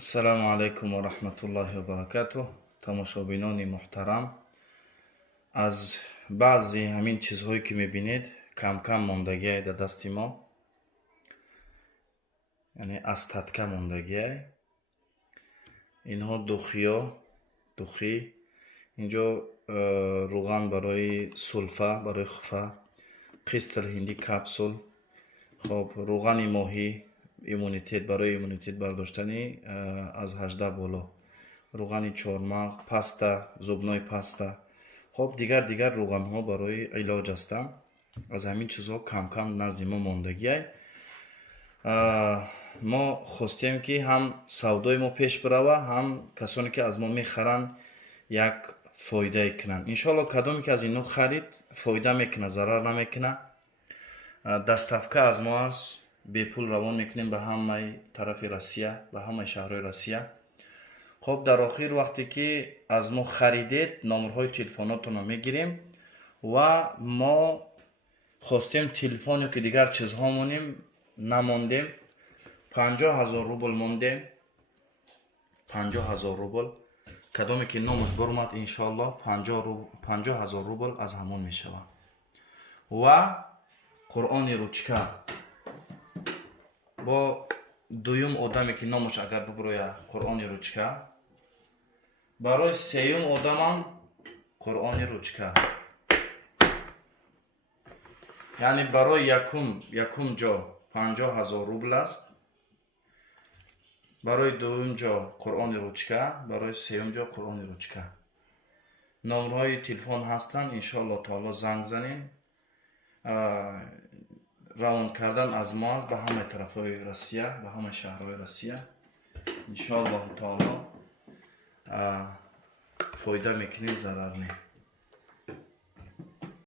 ассалому алайкум ва раҳматуллоҳи ва баракатуҳ. Тамошобинони муҳтарам, аз баъзи ҳамин чизҳое ки мебинед кам-кам мондагиае дар дасти мо, яъне аз татка мондагиае. Инҳо духӣ, инҷо руған барои сулфа, барои хуфа, қистил ҳинди капсул, хоб руғани моҳӣ иммунитет, барои иммунитет бардоштани аз 18 боло, руғани чормағз, паста, зубной паста, хоб дигар руғанҳо барои илоҷ ҳастанд. Аз ҳамин чизҳо кам-кам назди мо мондагиае. Мо хостем ки ҳам савдои мо пеш барава, ҳам касоне ки аз мо мехаранд як фоидае кунанд. Иншоалло кадоме ки аз инҳо харид фоида мекуна, зарар намекуна. Доставка аз мо аст, бепул равон мекунем ба ҳамаи тарафи Россия, ба ҳамаи шаҳрҳои Россия. хоб дар охир вақте ки аз мо харидед, номерҳои телефонотонро мегирем ва мо хостем телефоне ки дигар чизҳо монем намондем. 50,000 рубл мондем, 50,000 рубл. Кадоме ки номаш баромад, иншоалло 50,000 рубл аз ҳамон мешавад. Ва қуръони ручка бо дуюм одаме ки номаш агар бибуроя қуръони ручка, барои сеюм одамам қуръони ручка, яъне барои якум ҷо 50,000 рубл аст, барои дуюм ҷо қуръони ручка, барои сеюм ҷо қуръони ручка. номерҳои телефон ҳастанд, иншоалло таоло занг занем. равон кардан аз мо аст ба ҳамаи тарафҳои Россия, ба ҳамаи шаҳрҳои Россия. иншоалло таоло фоида мекунем, зарар не.